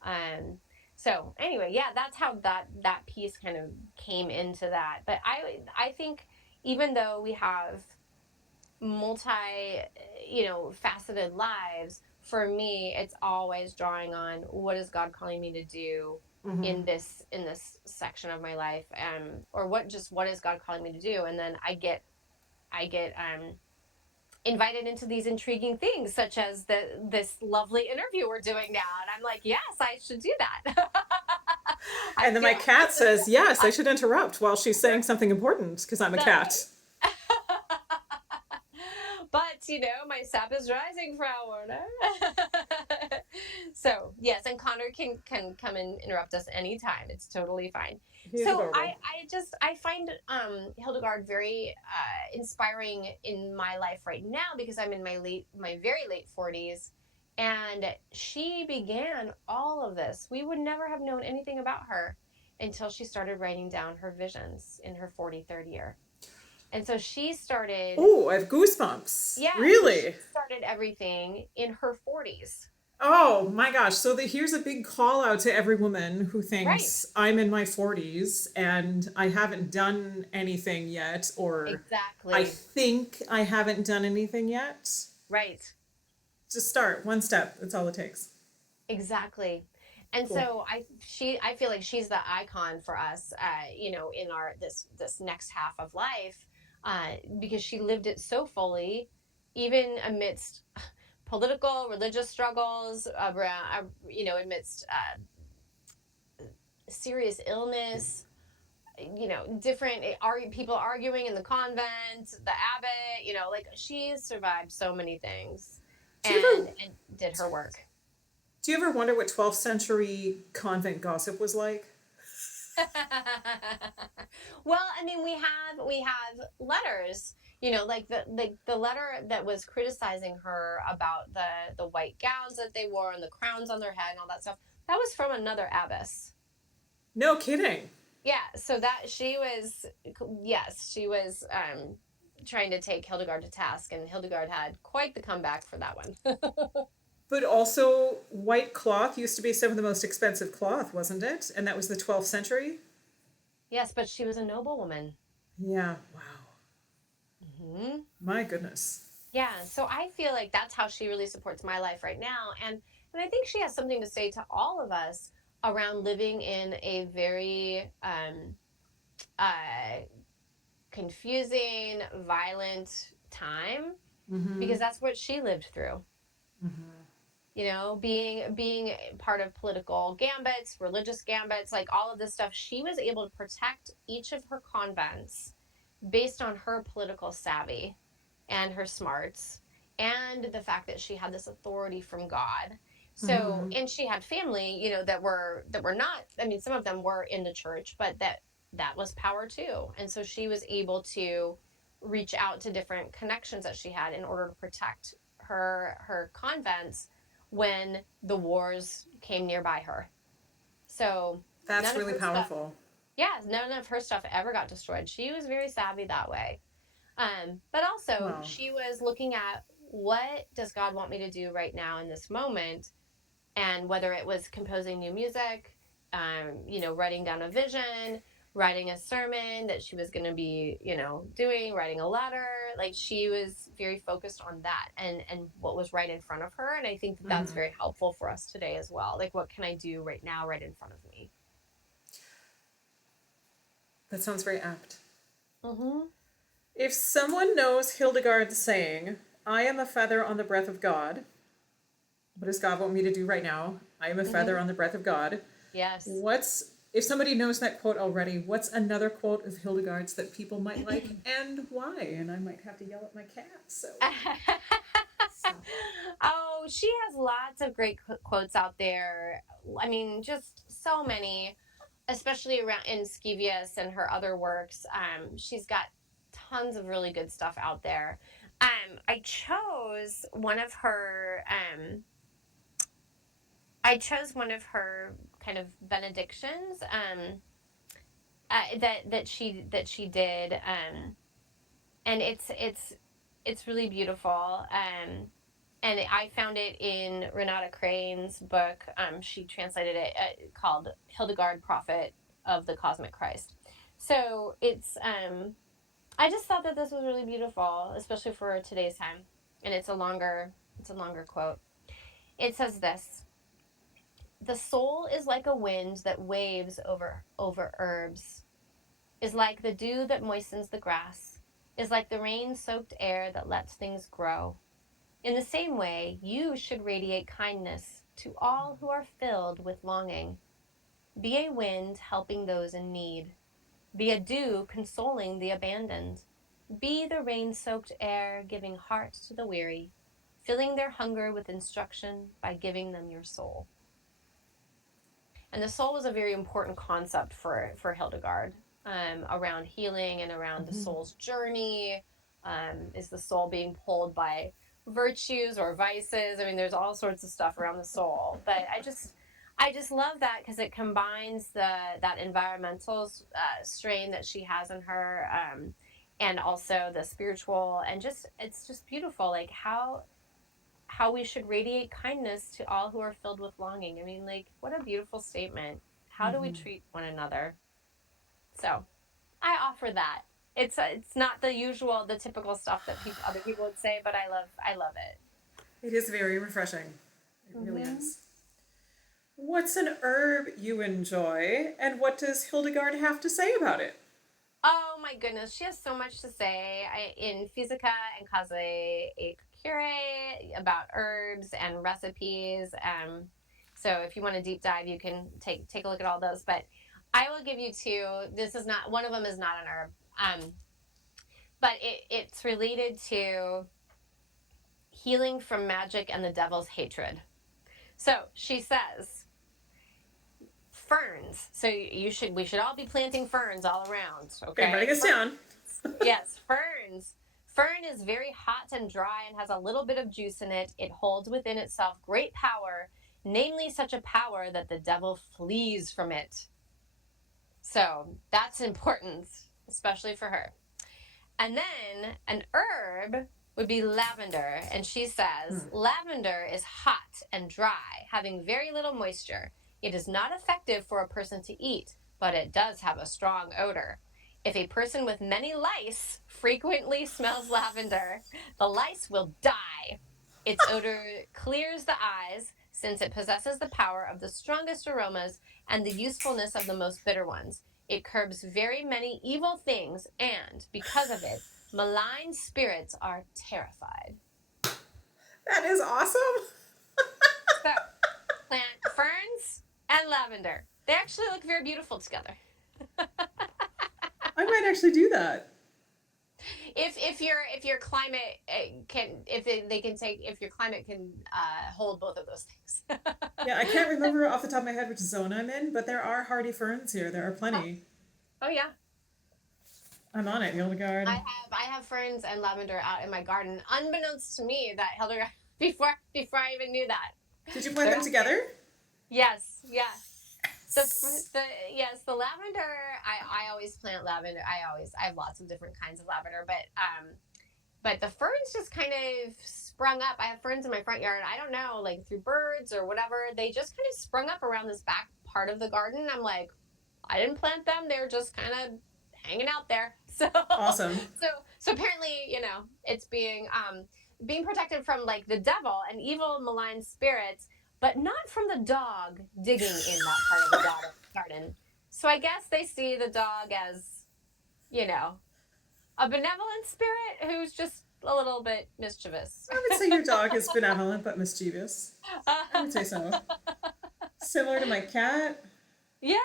So anyway, yeah, that's how that piece kind of came into that. But I think even though we have faceted lives, for me, it's always drawing on what is God calling me to do in this section of my life, or what is God calling me to do, and then I get invited into these intriguing things, such as this lovely interview we're doing now, and I'm like, yes, I should do that. And then my cat says, yes, I should interrupt while she's saying something important, because I'm a cat. But, my sap is rising, Frau Warner. So, yes, and Connor can come and interrupt us anytime. It's totally fine. He's so adorable. I find Hildegard very inspiring in my life right now, because I'm in my very late 40s, and she began all of this. We would never have known anything about her until she started writing down her visions in her 43rd year. And so she started... Oh, I have goosebumps. Yeah. Really? So she started everything in her 40s. Oh my gosh. So here's a big call out to every woman who thinks, right, I'm in my 40s and I haven't done anything yet, or exactly, I think I haven't done anything yet. Right. Just start one step. That's all it takes. Exactly. And cool. So I feel like she's the icon for us, in our this next half of life, because she lived it so fully, even amidst political, religious struggles, around, amidst serious illness, different people arguing in the convent, the abbot, like she survived so many things and did her work. Do you ever wonder what 12th century convent gossip was like? Well, I mean, we have letters, like the letter that was criticizing her about the white gowns that they wore and the crowns on their head and all that stuff. That was from another abbess. No kidding. Yeah, so that she was trying to take Hildegard to task, and Hildegard had quite the comeback for that one. But also, white cloth used to be some of the most expensive cloth, wasn't it? And that was the 12th century? Yes, but she was a noblewoman. Yeah, wow. Mm-hmm. My goodness. Yeah, so I feel like that's how she really supports my life right now. And I think she has something to say to all of us around living in a very uh, confusing, violent time, Mm-hmm. because that's what she lived through. Mm-hmm. You know, being part of political gambits, religious gambits, like all of this stuff, she was able to protect each of her convents based on her political savvy and her smarts and the fact that she had this authority from God. So, Mm-hmm. and she had family, you know, that were not, I mean, some of them were in the church, but that was power too. And so she was able to reach out to different connections that she had in order to protect her convents when the wars came nearby her. So That's none of really her stuff, powerful. yeah, none of her stuff ever got destroyed. She was very savvy that way. But also, Wow. she was looking at, what does God want me to do right now in this moment? And whether it was composing new music, you know, writing down a vision, writing a sermon that she was going to be, you know, doing, writing a letter, like she was very focused on that and what was right in front of her. And I think that that's Mm-hmm. very helpful for us today as well. Like, what can I do right now, right in front of me? That sounds very apt. Mm-hmm. If someone knows Hildegard's saying, I am a feather on the breath of God, what does God want me to do right now? I am a feather Mm-hmm. on the breath of God. Yes. If somebody knows that quote already, what's another quote of Hildegard's that people might like and why? And I might have to yell at my cat, so. Oh, she has lots of great quotes out there. I mean, just so many, especially around in Scivias and her other works. She's got tons of really good stuff out there. I chose one of her. I chose one of her kind of benedictions. That she did. And it's really beautiful. And I found it in Renata Crane's book. She translated it, called Hildegard, Prophet of the Cosmic Christ. So I just thought that this was really beautiful, especially for today's time. And it's a longer quote. It says this: "The soul is like a wind that waves over herbs, is like the dew that moistens the grass, is like the rain-soaked air that lets things grow. In the same way, you should radiate kindness to all who are filled with longing. Be a wind helping those in need. Be a dew consoling the abandoned. Be the rain-soaked air giving heart to the weary, filling their hunger with instruction by giving them your soul." And the soul was a very important concept for Hildegard, around healing and around the soul's journey. Is the soul being pulled by virtues or vices? I mean, there's all sorts of stuff around the soul, but I just love that because it combines that environmental strain that she has in her, and also the spiritual, and it's just beautiful, like how we should radiate kindness to all who are filled with longing. I mean, like, what a beautiful statement. How do we treat one another? So I offer that. It's not the typical stuff that other people would say, but I love it. It is very refreshing. It really Mm-hmm. is. What's an herb you enjoy, and what does Hildegard have to say about it? Oh my goodness, she has so much to say. In Physica and Cause e Cure, about herbs and recipes. So if you want to deep dive, you can take a look at all those. But I will give you two. This is not one of them is not an herb, but it's related to healing from magic and the devil's hatred. So she says, ferns. So we should all be planting ferns all around. Okay, Okay, writing this down. Yes, ferns. Fern is very hot and dry and has a little bit of juice in it. It holds within itself great power, namely such a power that the devil flees from it. So that's important, especially for her. And then an herb would be lavender. And she says, lavender is hot and dry, having very little moisture. It is not effective for a person to eat, but it does have a strong odor. If a person with many lice frequently smells lavender, the lice will die. Its odor clears the eyes, since it possesses the power of the strongest aromas and the usefulness of the most bitter ones. It curbs very many evil things, and because of it, malign spirits are terrified. That is awesome. So, plant ferns and lavender. They actually look very beautiful together. I might actually do that. If your climate if your climate can hold both of those things. Yeah, I can't remember off the top of my head which zone I'm in, but there are hardy ferns here. There are plenty. Oh yeah. I'm on it, Hildegard. I have ferns and lavender out in my garden, unbeknownst to me that Hildegard before I even knew that. Did you plant them together? Yes, yes. The lavender, I always plant lavender. I have lots of different kinds of lavender, but the ferns just kind of sprung up. I have ferns in my front yard. I don't know, like through birds or whatever. They just kind of sprung up around this back part of the garden. I'm like, I didn't plant them. They're just kind of hanging out there. So awesome. So apparently, it's being protected from like the devil and evil malign spirits, but not from the dog digging in that part of the garden. So I guess they see the dog as, a benevolent spirit who's just a little bit mischievous. I would say your dog is benevolent but mischievous. I would say so. Similar to my cat. Yes.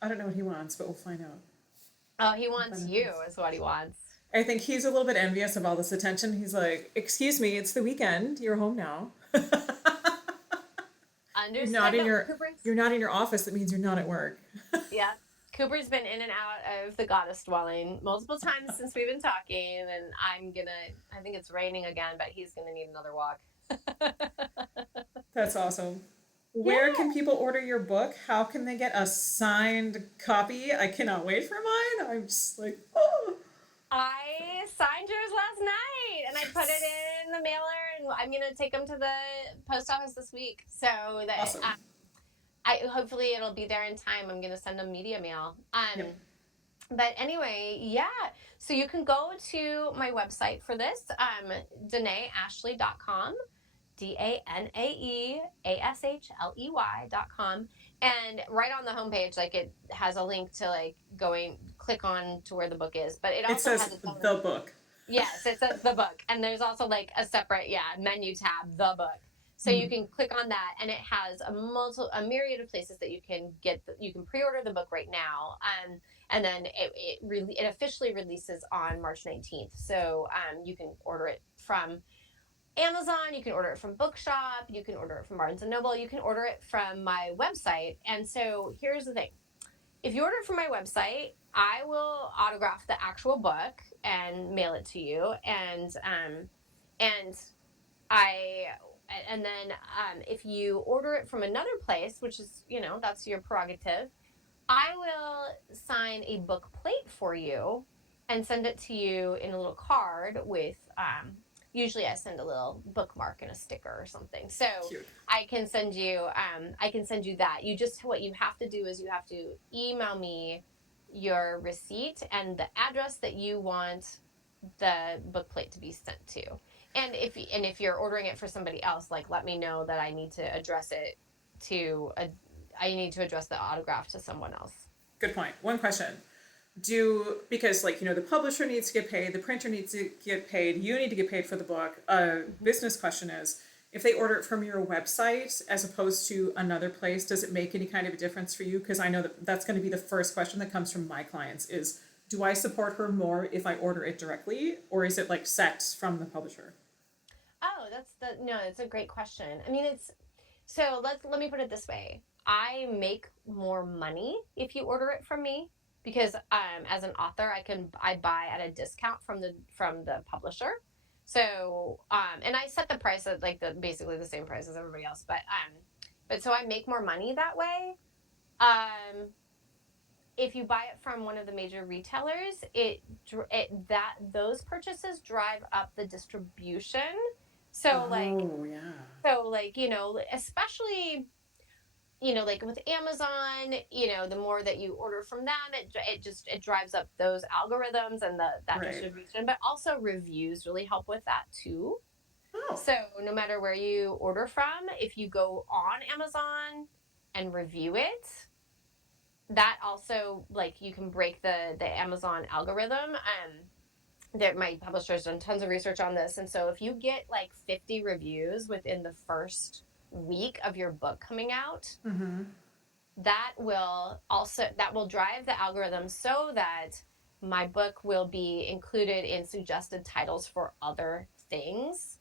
I don't know what he wants, but we'll find out. Oh, he wants you is what he wants. I think he's a little bit envious of all this attention. He's like, excuse me, it's the weekend. You're home now. Understood. You're not in your office. That means you're not at work. Yeah. Cooper's been in and out of the goddess dwelling multiple times since we've been talking, and I think it's raining again, but he's gonna need another walk. That's awesome. Where can people order your book? How can they get a signed copy? I cannot wait for mine. I'm just like, oh. I signed yours last night, and I put it in the mailer, and I'm gonna take them to the post office this week. So that awesome. Hopefully it'll be there in time. I'm gonna send them media mail. Yep. But anyway, yeah. So you can go to my website for this, DanaeAshley.com, DanaeAshley.com, and right on the homepage, like it has a link to like click on to where the book is, but it also says has its own, the book. Yes, it says the book, and there's also like a separate menu tab, the book. So you can click on that, and it has a myriad of places that you can you can pre-order the book right now, and then it officially releases on March 19th. So you can order it from Amazon, you can order it from Bookshop, you can order it from Barnes & Noble, you can order it from my website. And so here's the thing. If you order it from my website, I will autograph the actual book and mail it to you. And then if you order it from another place, which is, that's your prerogative, I will sign a book plate for you and send it to you in a little card with, usually I send a little bookmark and a sticker or something. So cute. I can send you that. What you have to do is you have to email me your receipt and the address that you want the book plate to be sent to. And if you're ordering it for somebody else, like let me know that I need to address it address the autograph to someone else. Good point. One question. Because the publisher needs to get paid, the printer needs to get paid, you need to get paid for the book. Business question is, if they order it from your website as opposed to another place, does it make any kind of a difference for you? Because I know that's going to be the first question that comes from my clients is, do I support her more if I order it directly, or is it like set from the publisher? Oh, that's a great question. I mean, let me put it this way. I make more money if you order it from me, because as an author, I buy at a discount from the publisher. So and I set the price at basically the same price as everybody else, but so I make more money that way. If you buy it from one of the major retailers, those purchases drive up the distribution. So especially with Amazon, the more that you order from them, it drives up those algorithms and that right. distribution, but also reviews really help with that too. Oh. So no matter where you order from, if you go on Amazon and review it, that also, like, you can break the Amazon algorithm. That my publisher's done tons of research on this, and so if you get like 50 reviews within the first week of your book coming out, that will drive the algorithm so that my book will be included in suggested titles for other things.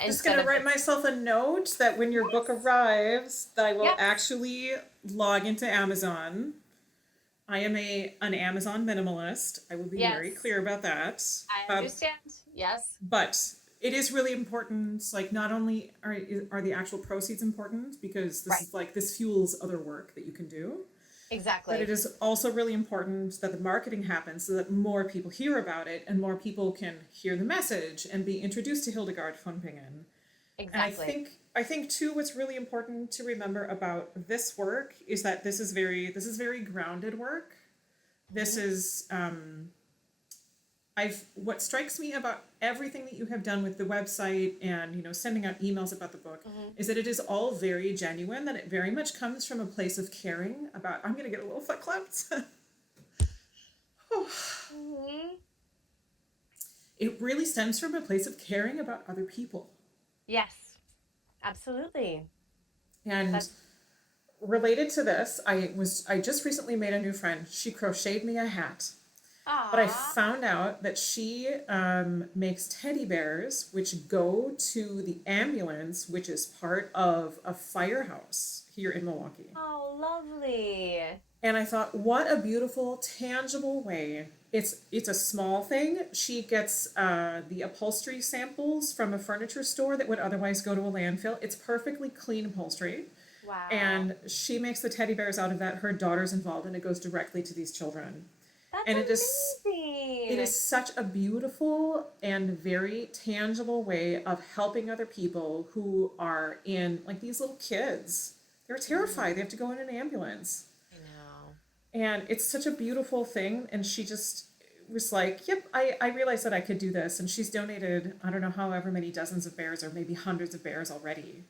I'm just going to write myself a note that when your book arrives, that I will actually log into Amazon. I am an Amazon minimalist. I will be very clear about that. I understand. Yes. But it is really important. Like, not only are the actual proceeds important, because this is like, this fuels other work that you can do. Exactly. But it is also really important that the marketing happens so that more people hear about it and more people can hear the message and be introduced to Hildegard von Bingen. Exactly. And I think too, what's really important to remember about this work is that this is very grounded work. This is what strikes me about everything that you have done with the website and, you know, sending out emails about the book is that it is all very genuine, that it very much comes from a place of caring about, I'm going to get a little foot clapped. It really stems from a place of caring about other people. Yes, absolutely. And related to this, I just recently made a new friend. She crocheted me a hat. Aww. But I found out that she makes teddy bears which go to the ambulance, which is part of a firehouse here in Milwaukee. Oh, lovely. And I thought, what a beautiful, tangible way. It's a small thing. She gets the upholstery samples from a furniture store that would otherwise go to a landfill. It's perfectly clean upholstery. Wow. And she makes the teddy bears out of that. Her daughter's involved, and it goes directly to these children. That's and amazing. It is such a beautiful and very tangible way of helping other people who are in, like, these little kids. They're terrified. They have to go in an ambulance. I know. And it's such a beautiful thing. And she just was like, yep, I realized that I could do this. And she's donated, I don't know, however many dozens of bears or maybe hundreds of bears already.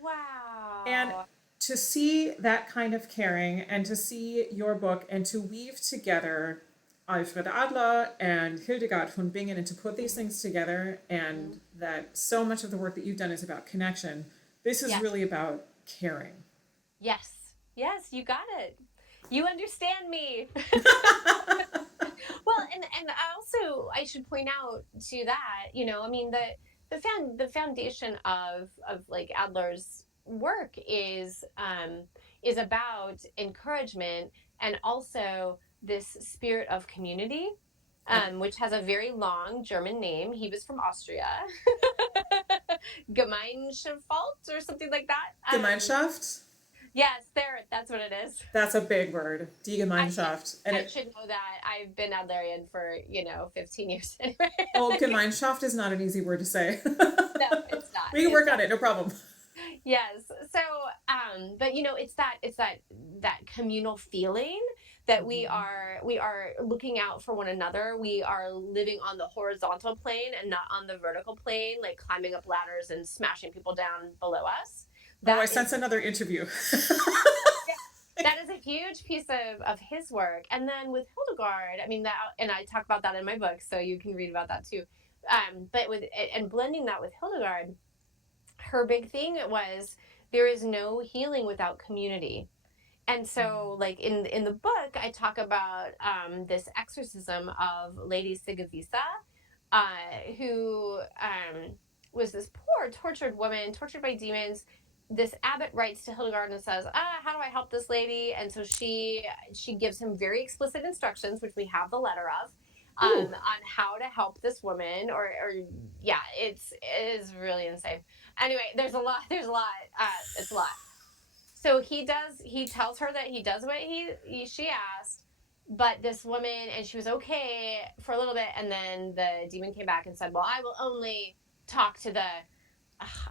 Wow. And to see that kind of caring and to see your book and to weave together Alfred Adler and Hildegard von Bingen and to put these things together, and that so much of the work that you've done is about connection. This is really about caring. Yes. Yes, you got it. You understand me. Well, and also I should point out to that, you know, I mean, the foundation of like Adler's work is about encouragement and also this spirit of community, which has a very long German name. He was from Austria. Gemeinschaft or something like that. Gemeinschaft? Yes, that's what it is. That's a big word. Die Gemeinschaft. I should know that. I've been Adlerian for, 15 years anyway. Oh, Gemeinschaft is not an easy word to say. No, it's not. We can work on it, no problem. Yes. So, but it's that communal feeling that we are looking out for one another. We are living on the horizontal plane and not on the vertical plane, like climbing up ladders and smashing people down below us. I sense another interview. That is a huge piece of his work. And then with Hildegard, I mean, and I talk about that in my book, so you can read about that too. But blending that with Hildegard, her big thing was there is no healing without community. And so, like, in the book, I talk about this exorcism of Lady Sigavisa, who was this poor, tortured woman, tortured by demons. This abbot writes to Hildegard and says, how do I help this lady? And so she gives him very explicit instructions, which we have the letter of, on how to help this woman. It is really insane. Anyway, there's a lot. It's a lot. So he tells her that he does what she asked, but this woman, and she was okay for a little bit, and then the demon came back and said, well, I will only talk to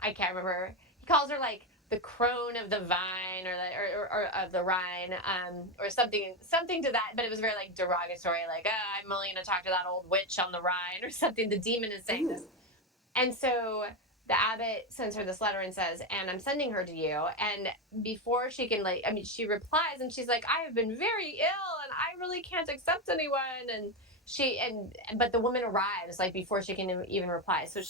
I can't remember. He calls her like the crone of the vine or of the Rhine, or something to that, but it was very like derogatory, like, I'm only going to talk to that old witch on the Rhine or something. The demon is saying this. And so the abbot sends her this letter and says, and I'm sending her to you. And before she can she replies and she's like, I have been very ill and I really can't accept anyone. And but the woman arrives like before she can even reply. So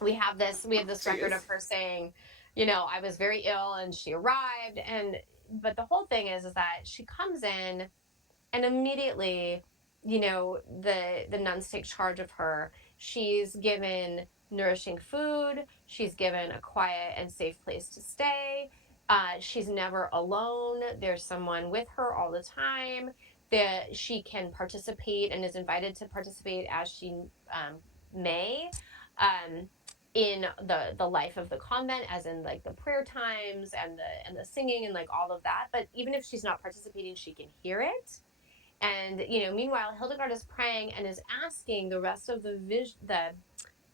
we have this record of her saying, I was very ill and she arrived. But the whole thing is that she comes in and immediately, the nuns take charge of her. She's given nourishing food. She's given a quiet and safe place to stay. She's never alone. There's someone with her all the time. That she can participate and is invited to participate as she may in the life of the convent, as in like the prayer times and the singing and like all of that. But even if she's not participating, she can hear it. And meanwhile, Hildegard is praying and is asking the rest of the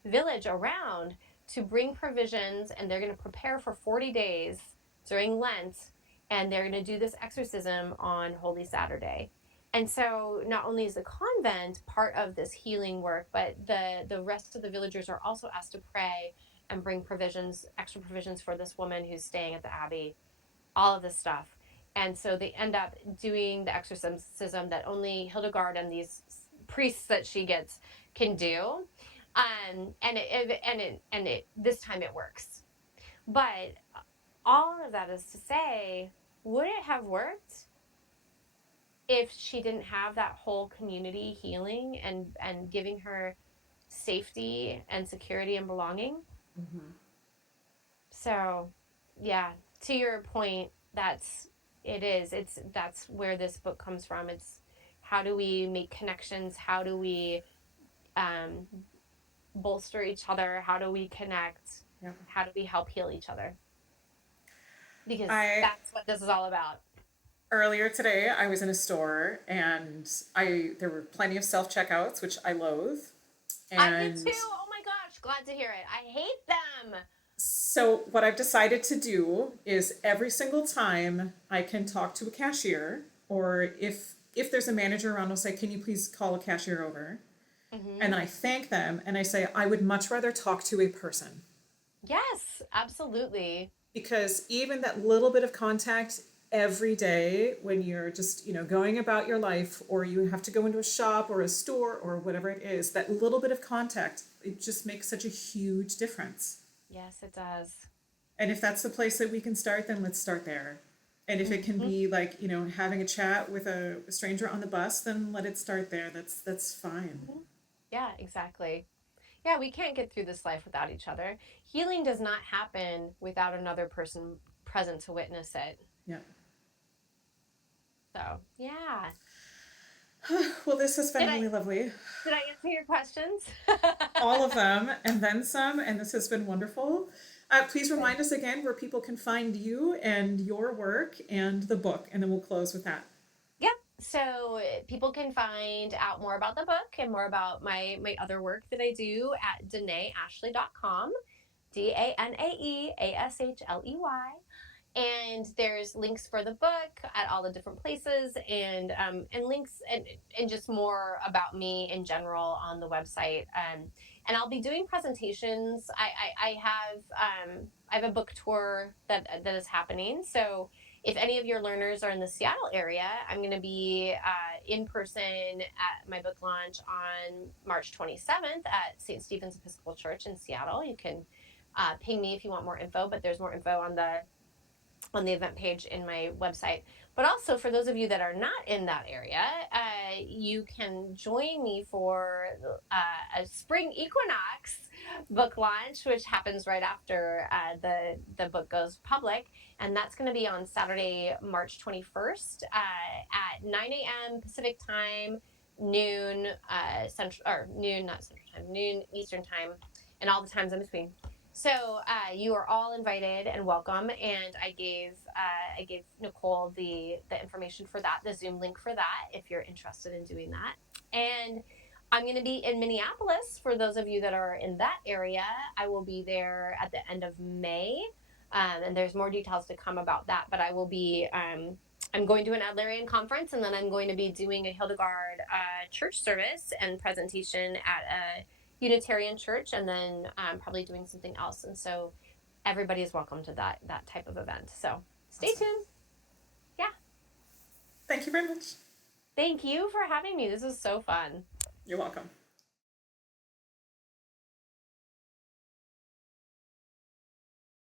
village around to bring provisions, and they're going to prepare for 40 days during Lent, and they're going to do this exorcism on Holy Saturday. And so not only is the convent part of this healing work, but the rest of the villagers are also asked to pray and bring provisions, extra provisions for this woman who's staying at the abbey, all of this stuff. And so they end up doing the exorcism that only Hildegard and these priests that she gets can do. This time it works. But all of that is to say, would it have worked if she didn't have that whole community healing and giving her safety and security and belonging? Mm-hmm. So, yeah, to your point, that's where this book comes from. It's how do we make connections? How do we bolster each other? How do we connect? Yep. How do we help heal each other? Because that's what this is all about. Earlier today, I was in a store and there were plenty of self-checkouts, which I loathe. And I did too. Oh my gosh, glad to hear it. I hate them. So what I've decided to do is every single time I can talk to a cashier, or if there's a manager around, I'll say, can you please call a cashier over? Mm-hmm. And I thank them and I say, I would much rather talk to a person. Yes, absolutely. Because even that little bit of contact every day when you're just, going about your life, or you have to go into a shop or a store or whatever it is, that little bit of contact, it just makes such a huge difference. Yes, it does. And if that's the place that we can start, then let's start there. And if it can be like, having a chat with a stranger on the bus, then let it start there. That's fine. Mm-hmm. Yeah, exactly. Yeah, we can't get through this life without each other. Healing does not happen without another person present to witness it. Yeah. So, yeah. Well, this has been really lovely. Did I answer your questions? All of them, and then some, and this has been wonderful. Please remind us again where people can find you and your work and the book, and then we'll close with that. Yep. So people can find out more about the book and more about my other work that I do at danaeashley.com, DANAEASHLEY. And there's links for the book at all the different places, and links and just more about me in general on the website. And I'll be doing presentations. I have a book tour that is happening. So if any of your learners are in the Seattle area, I'm going to be in person at my book launch on March 27th at St. Stephen's Episcopal Church in Seattle. You can ping me if you want more info, but there's more info on the event page in my website. But also for those of you that are not in that area, you can join me for a spring equinox book launch, which happens right after the book goes public. And that's going to be on Saturday, March 21st at 9 a.m. Pacific time, noon noon Eastern time, and all the times in between. So you are all invited and welcome, and I gave Nicole the information for that, the Zoom link for that, if you're interested in doing that. And I'm going to be in Minneapolis for those of you that are in that area. I will be there at the end of May, and there's more details to come about that. But I will be I'm going to an Adlerian conference, and then I'm going to be doing a Hildegard church service and presentation at a Unitarian church, and then probably doing something else. And so everybody is welcome to that type of event. So stay tuned. Yeah. Thank you very much. Thank you for having me. This was so fun. You're welcome.